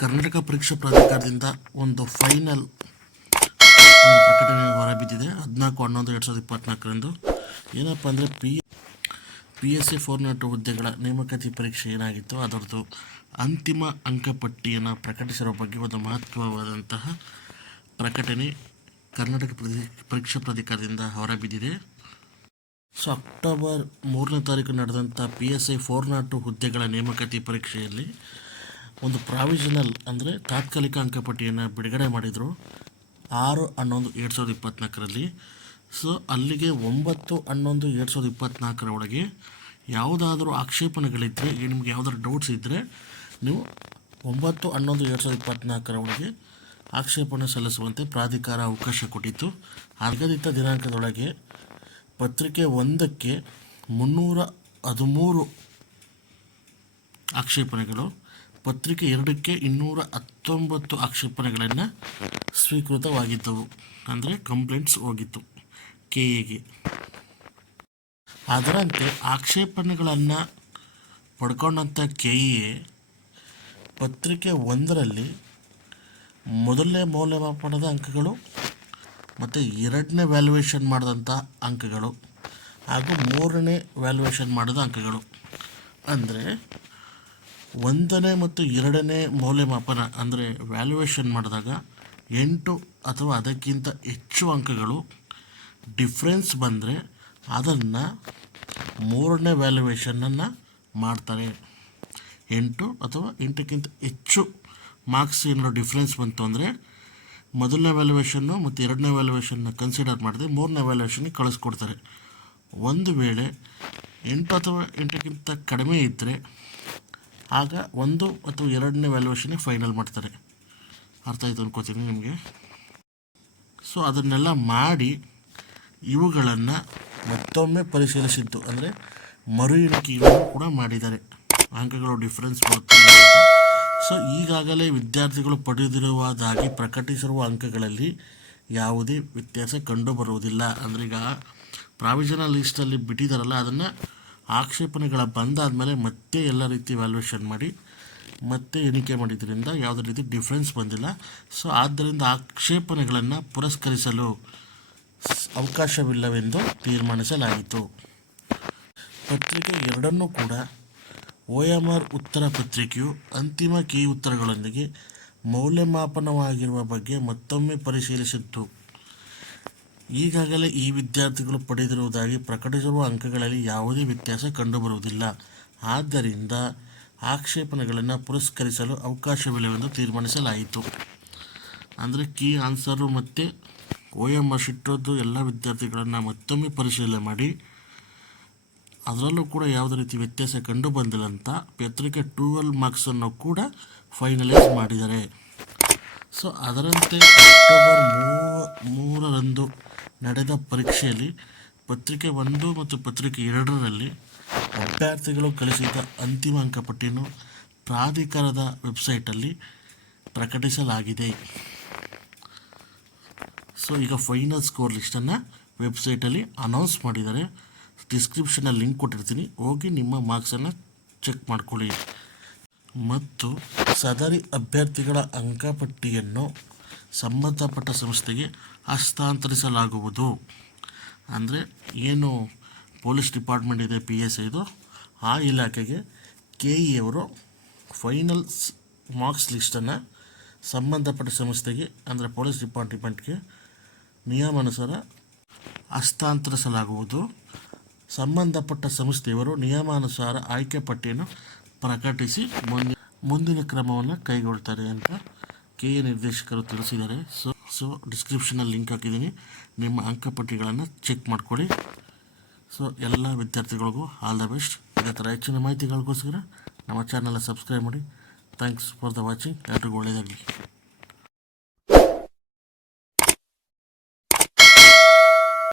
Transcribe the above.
ಕರ್ನಾಟಕ ಪರೀಕ್ಷಾ ಪ್ರಾಧಿಕಾರದಿಂದ ಒಂದು ಫೈನಲ್ ಪ್ರಕಟಣೆ ಹೊರಬಿದ್ದಿದೆ 14/11/2024ರಂದು. ಏನಪ್ಪ ಅಂದರೆ PSA 402 ಹುದ್ದೆಗಳ ನೇಮಕಾತಿ ಪರೀಕ್ಷೆ ಏನಾಗಿತ್ತು ಅದರದ್ದು ಅಂತಿಮ ಅಂಕಪಟ್ಟಿಯನ್ನು ಪ್ರಕಟಿಸಿರೋ ಬಗ್ಗೆ ಒಂದು ಮಹತ್ವವಾದಂತಹ ಪ್ರಕಟಣೆ ಕರ್ನಾಟಕ ಪರೀಕ್ಷಾ ಪ್ರಾಧಿಕಾರದಿಂದ ಹೊರಬಿದ್ದಿದೆ. ಸೊ ಅಕ್ಟೋಬರ್ 3ನೇ ತಾರೀಕು ನಡೆದಂಥ PSA 402 ಹುದ್ದೆಗಳ ನೇಮಕಾತಿ ಪರೀಕ್ಷೆಯಲ್ಲಿ ಒಂದು ಪ್ರಾವಿಷನಲ್ ಅಂದರೆ ತಾತ್ಕಾಲಿಕ ಅಂಕಪಟ್ಟಿಯನ್ನು ಬಿಡುಗಡೆ ಮಾಡಿದರು 6/11/2024ರಲ್ಲಿ. ಸೊ ಅಲ್ಲಿಗೆ 9/11/2024 ಒಳಗೆ ಯಾವುದಾದ್ರೂ ಆಕ್ಷೇಪಣೆಗಳಿದ್ದರೆ, ನಿಮಗೆ ಯಾವುದಾದ್ರು ಡೌಟ್ಸ್ ಇದ್ದರೆ ನೀವು 9/11/2024 ಒಳಗೆ ಆಕ್ಷೇಪಣೆ ಸಲ್ಲಿಸುವಂತೆ ಪ್ರಾಧಿಕಾರ ಅವಕಾಶ ಕೊಟ್ಟಿತ್ತು. ನಿಗದಿತ ದಿನಾಂಕದೊಳಗೆ ಪತ್ರಿಕೆ 1ಕ್ಕೆ 313 ಆಕ್ಷೇಪಣೆಗಳು, ಪತ್ರಿಕೆ 2ಕ್ಕೆ 219 ಆಕ್ಷೇಪಣೆಗಳನ್ನು ಸ್ವೀಕೃತವಾಗಿದ್ದವು. ಅಂದರೆ ಕಂಪ್ಲೇಂಟ್ಸ್ ಹೋಗಿತ್ತು KAಗೆ. ಅದರಂತೆ ಆಕ್ಷೇಪಣೆಗಳನ್ನು ಪಡ್ಕೊಂಡಂಥ KA ಪತ್ರಿಕೆ 1ರಲ್ಲಿ ಮೊದಲನೇ ಮೌಲ್ಯಮಾಪನದ ಅಂಕಗಳು ಮತ್ತು 2ನೇ ವ್ಯಾಲ್ಯೂಯೇಷನ್ ಮಾಡಿದಂಥ ಅಂಕಗಳು ಹಾಗೂ 3ನೇ ವ್ಯಾಲ್ಯೂಯೇಷನ್ ಮಾಡಿದ ಅಂಕಗಳು, ಅಂದರೆ 1ನೇ ಮತ್ತು 2ನೇ ಮೌಲ್ಯಮಾಪನ ಅಂದರೆ ವ್ಯಾಲ್ಯೂಯೇಷನ್ ಮಾಡಿದಾಗ 8 ಅಥವಾ ಅದಕ್ಕಿಂತ ಹೆಚ್ಚು ಅಂಕಗಳು ಡಿಫ್ರೆನ್ಸ್ ಬಂದರೆ ಅದನ್ನು 3ನೇ ವ್ಯಾಲ್ಯೂಯೇಷನನ್ನು ಮಾಡ್ತಾರೆ. 8 ಅಥವಾ 8ಕ್ಕಿಂತ ಹೆಚ್ಚು ಮಾರ್ಕ್ಸ್ ಏನಾದ್ರು ಡಿಫ್ರೆನ್ಸ್ ಬಂತು ಅಂದರೆ ಮೊದಲನೇ ವ್ಯಾಲ್ಯೂಯೇಷನ್ನು ಮತ್ತು 2ನೇ ವ್ಯಾಲ್ಯೂಯೇಷನ್ನ ಕನ್ಸಿಡರ್ ಮಾಡದೆ 3ನೇ ವ್ಯಾಲ್ಯೂಯೇಷನ್ಗೆ ಕಳಿಸ್ಕೊಡ್ತಾರೆ. ಒಂದು ವೇಳೆ 8 ಅಥವಾ 8ಕ್ಕಿಂತ ಕಡಿಮೆ ಇದ್ದರೆ ಆಗ 1 ಅಥವಾ 2ನೇ ವ್ಯಾಲ್ಯೂಯೇಷನ್ನೇ ಫೈನಲ್ ಮಾಡ್ತಾರೆ. ಅರ್ಥ ಆಯಿತು ಅನ್ಕೋತೀನಿ ನಿಮಗೆ. ಸೊ ಅದನ್ನೆಲ್ಲ ಮಾಡಿ ಇವುಗಳನ್ನು ಮತ್ತೊಮ್ಮೆ ಪರಿಶೀಲಿಸಿದ್ದು, ಅಂದರೆ ಮರು ಎಣಿಕೆಗಳು ಕೂಡ ಮಾಡಿದ್ದಾರೆ, ಅಂಕಗಳು ಡಿಫ್ರೆನ್ಸ್ ಬರುತ್ತೆ. ಸೊ ಈಗಾಗಲೇ ವಿದ್ಯಾರ್ಥಿಗಳು ಪಡೆದಿರುವುದಾಗಿ ಪ್ರಕಟಿಸಿರುವ ಅಂಕಗಳಲ್ಲಿ ಯಾವುದೇ ವ್ಯತ್ಯಾಸ ಕಂಡುಬರುವುದಿಲ್ಲ. ಅಂದರೆ ಈಗ ಪ್ರಾವಿಷನಲ್ ಲಿಸ್ಟಲ್ಲಿ ಬಿಟ್ಟಿದ್ದಾರಲ್ಲ, ಅದನ್ನು ಆಕ್ಷೇಪಣೆಗಳ ಬಂದಾದಮೇಲೆ ಮತ್ತೆ ಎಲ್ಲ ರೀತಿ ವ್ಯಾಲ್ಯೂಯೇಷನ್ ಮಾಡಿ ಮತ್ತೆ ಎಣಿಕೆ ಮಾಡಿದ್ರಿಂದ ಯಾವುದೇ ರೀತಿ ಡಿಫ್ರೆನ್ಸ್ ಬಂದಿಲ್ಲ. ಸೊ ಆದ್ದರಿಂದ ಆಕ್ಷೇಪಣೆಗಳನ್ನು ಪುರಸ್ಕರಿಸಲು ಅವಕಾಶವಿಲ್ಲವೆಂದು ತೀರ್ಮಾನಿಸಲಾಯಿತು. ಪತ್ರಿಕೆ 2ನ್ನೂ ಕೂಡ OMR ಉತ್ತರ ಪತ್ರಿಕೆಯು ಅಂತಿಮ ಕೀ ಉತ್ತರಗಳೊಂದಿಗೆ ಮೌಲ್ಯಮಾಪನವಾಗಿರುವ ಬಗ್ಗೆ ಮತ್ತೊಮ್ಮೆ ಪರಿಶೀಲಿಸಿತ್ತು. ಈಗಾಗಲೇ ಈ ವಿದ್ಯಾರ್ಥಿಗಳು ಪಡೆದಿರುವುದಾಗಿ ಪ್ರಕಟಿಸಿರುವ ಅಂಕಗಳಲ್ಲಿ ಯಾವುದೇ ವ್ಯತ್ಯಾಸ ಕಂಡುಬರುವುದಿಲ್ಲ. ಆದ್ದರಿಂದ ಆಕ್ಷೇಪಣೆಗಳನ್ನು ಪುರಸ್ಕರಿಸಲು ಅವಕಾಶವಿಲ್ಲವೆಂದು ತೀರ್ಮಾನಿಸಲಾಯಿತು. ಅಂದರೆ ಕೀ ಆನ್ಸರು ಮತ್ತು OMR ಶಿಟ್ಟದ್ದು ಎಲ್ಲ ವಿದ್ಯಾರ್ಥಿಗಳನ್ನು ಮತ್ತೊಮ್ಮೆ ಪರಿಶೀಲನೆ ಮಾಡಿ ಅದರಲ್ಲೂ ಕೂಡ ಯಾವುದೇ ರೀತಿ ವ್ಯತ್ಯಾಸ ಕಂಡು ಬಂದಿಲ್ಲ ಅಂತ ಪತ್ರಿಕೆ 12 ಮಾರ್ಕ್ಸನ್ನು ಕೂಡ ಫೈನಲೈಸ್ ಮಾಡಿದ್ದಾರೆ. ಸೊ ಅದರಂತೆ ಅಕ್ಟೋಬರ್ 3ರಂದು ನಡೆದ ಪರೀಕ್ಷೆಯಲ್ಲಿ ಪತ್ರಿಕೆ 1 ಮತ್ತು ಪತ್ರಿಕೆ 2ರಲ್ಲಿ ಅಭ್ಯರ್ಥಿಗಳು ಕಳಿಸಿದ ಅಂತಿಮ ಅಂಕಪಟ್ಟಿಯನ್ನು ಪ್ರಾಧಿಕಾರದ ವೆಬ್ಸೈಟಲ್ಲಿ ಪ್ರಕಟಿಸಲಾಗಿದೆ. ಸೊ ಈಗ ಫೈನಲ್ ಸ್ಕೋರ್ ಲಿಸ್ಟನ್ನು ವೆಬ್ಸೈಟಲ್ಲಿ ಅನೌನ್ಸ್ ಮಾಡಿದ್ದಾರೆ. ಡಿಸ್ಕ್ರಿಪ್ಷನಲ್ಲಿ ಲಿಂಕ್ ಕೊಟ್ಟಿರ್ತೀನಿ, ಹೋಗಿ ನಿಮ್ಮ ಮಾರ್ಕ್ಸನ್ನು ಚೆಕ್ ಮಾಡ್ಕೊಳ್ಳಿ. ಮತ್ತು ಸದರಿ ಅಭ್ಯರ್ಥಿಗಳ ಅಂಕಪಟ್ಟಿಯನ್ನು ಸಂಬಂಧಪಟ್ಟ ಸಂಸ್ಥೆಗೆ ಹಸ್ತಾಂತರಿಸಲಾಗುವುದು. ಅಂದರೆ ಏನು ಪೊಲೀಸ್ ಡಿಪಾರ್ಟ್ಮೆಂಟ್ ಇದೆ PSA ಇದು, ಆ ಇಲಾಖೆಗೆ KE ಅವರು ಫೈನಲ್ ಮಾರ್ಕ್ಸ್ ಲಿಸ್ಟನ್ನು ಸಂಬಂಧಪಟ್ಟ ಸಂಸ್ಥೆಗೆ ಅಂದರೆ ಪೊಲೀಸ್ ಡಿಪಾರ್ಟ್ಮೆಂಟ್ಗೆ ನಿಯಮಾನುಸಾರ ಹಸ್ತಾಂತರಿಸಲಾಗುವುದು. ಸಂಬಂಧಪಟ್ಟ ಸಂಸ್ಥೆಯವರು ನಿಯಮಾನುಸಾರ ಆಯ್ಕೆ ಪಟ್ಟಿಯನ್ನು ಪ್ರಕಟಿಸಿ ಮುಂದಿನ ಕ್ರಮವನ್ನು ಕೈಗೊಳ್ತಾರೆ ಅಂತ KE ನಿರ್ದೇಶಕರು ತಿಳಿಸಿದ್ದಾರೆ. ಸೊ ಡಿಸ್ಕ್ರಿಪ್ಷನಲ್ಲಿ ಲಿಂಕ್ ಹಾಕಿದ್ದೀನಿ, ನಿಮ್ಮ ಅಂಕಪಟ್ಟಿಗಳನ್ನು ಚೆಕ್ ಮಾಡ್ಕೊಳ್ಳಿ. ಸೊ ಎಲ್ಲ ವಿದ್ಯಾರ್ಥಿಗಳಿಗೂ ಆಲ್ ದ ಬೆಸ್ಟ್. ಇದೇ ಥರ ಹೆಚ್ಚಿನ ಮಾಹಿತಿಗಳಿಗೋಸ್ಕರ ನಮ್ಮ ಚಾನಲ್ನ ಸಬ್ಸ್ಕ್ರೈಬ್ ಮಾಡಿ. Thanks for the watching. ಎಲ್ರಿಗೂ ಒಳ್ಳೆಯದಾಗಲಿ.